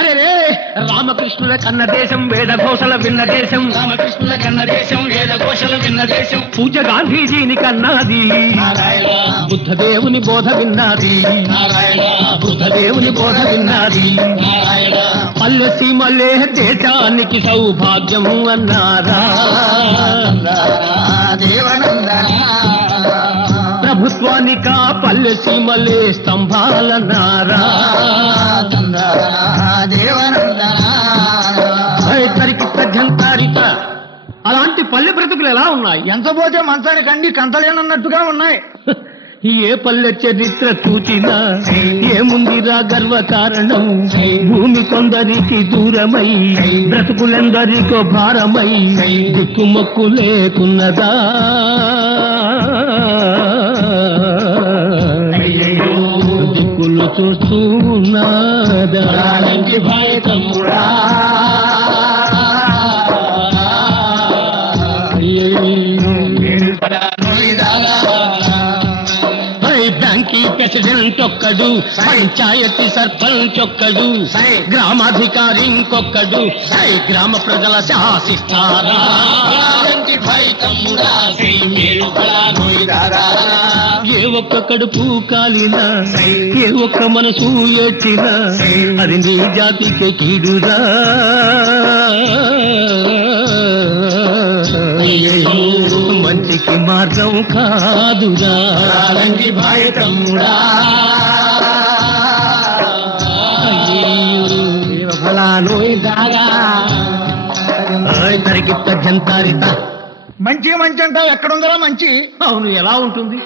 అరే రే రామకృష్ణుల కన్న దేశం వేద ఘోషల విన్న దేశం, రామకృష్ణుల కన్న దేశం వేద ఘోషల విన్న దేశం, పూజ గాంధీజీని కన్నది, బుద్ధదేవుని బోధ విన్నది, బుద్ధదేవుని బోధ విన్నది. పల్లె సీమలే దేశానికి సౌభాగ్యం అన్నారా, ప్రభుత్వానికా పల్లె సీమలే స్తంభాలన్నారా, అలాంటి పల్లె బ్రతుకులు ఎలా ఉన్నాయి? ఎంత పోతే మంచానికి అండి కంతలేనన్నట్టుగా ఉన్నాయి. ఏ పల్లె చరిత్ర చూచినా ఏముందిరా గర్వ కారణం, భూమి కొందరికి దూరమై బ్రతుకులెందరికో భారమై దిక్కుమొక్కు లేకున్నదా, దిక్కులు చూస్తూ ఉన్నదా. తమ్ముడా బ్యాంకీ ప్రెసిడెంట్ ఒక్కడు, పంచాయతీ సర్పంచ్ ఒక్కడు, గ్రామాధికారి ఇంకొక్కడు, గ్రామ ప్రజల శాసిస్తారా. ఏ ఒక్క కడుపు కాలినా, ఏ ఒక్క మనసు ఏడ్చినా అది నీ జాతికి కీడురా. మంచికి మార్గం కాదురా. తమ్ముడా జంతారిత మంచి మంచి అంటావు, ఎక్కడుందరా మంచి? అవును, ఎలా ఉంటుంది?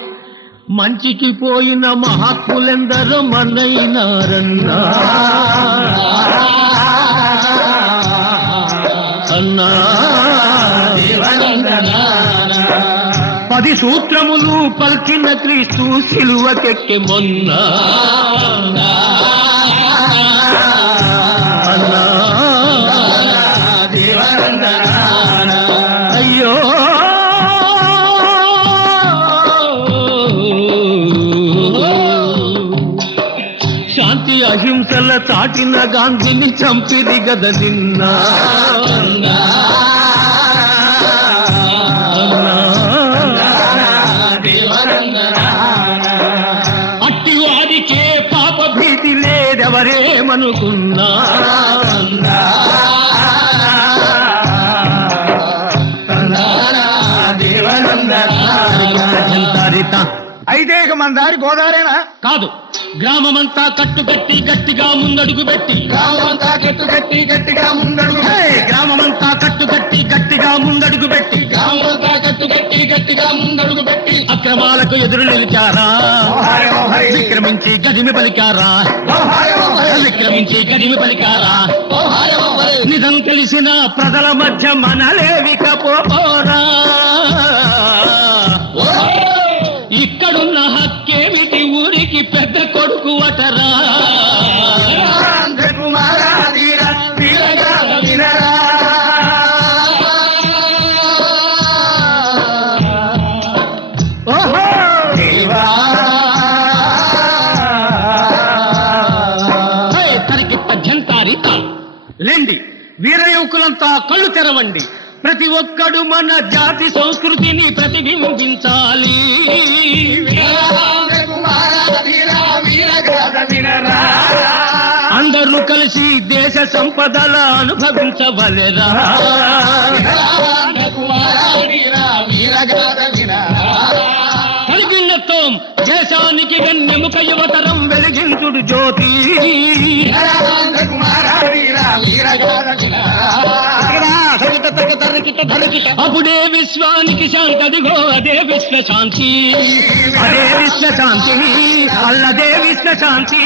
మంచికి పోయిన మహాత్ములెందరో మనైనారన్నా అన్నా. 10 సూత్రములు పల్కిన క్రీస్తు సిలువకెక్కె మొన్న అన్నా. అయ్యో శాంతి అహింసల చాటిన గాంధీని చంపిది గద నిన్న. అట్టి వారికే పాప భీతి లేదెవరేమనుకున్నా. అయితే ఇక మన దారి గోదావరేనా? కాదు, గ్రామమంతా కట్టుకట్టి గట్టిగా ముందడుగు పెట్టి, గ్రామమంతా కట్టుకట్టి గట్టిగా ముందడుగు, గ్రామమంతా కట్టుకట్టి గట్టిగా ముందడుగు పెట్టి, గ్రామమంతా కట్టుకట్టి గట్టిగా ముందడుగు పెట్టి అక్రమాలకు ఎదురు నిలిచారా, విక్రమించి గదిమి పలికారా, విక్రమించి గదిమి పలికారా. నిజం తెలిసిన ప్రజల మధ్య మనలేవికపోరా. ఇక్కడున్న హక్కేమిటి ఊరికి పెద్ద కొడుకు అటరా. రండి వీర యువకులంతా కళ్ళు తెరవండి, ప్రతి ఒక్కడు మన జాతి సంస్కృతిని ప్రతిబింబించాలి. అందరూ కలిసి దేశ సంపదల అనుభవించవలెరా. కలిగినత్వం దేశానికి గణ్యముఖ యువతరం వెలిగించుడు జ్యోతి. అప్పుడే విశ్వానికి శాంతి, అదిగో అదే విశ్వశాంతి, అదే విశ్వశాంతి, అల్లదే విశ్వశాంతి.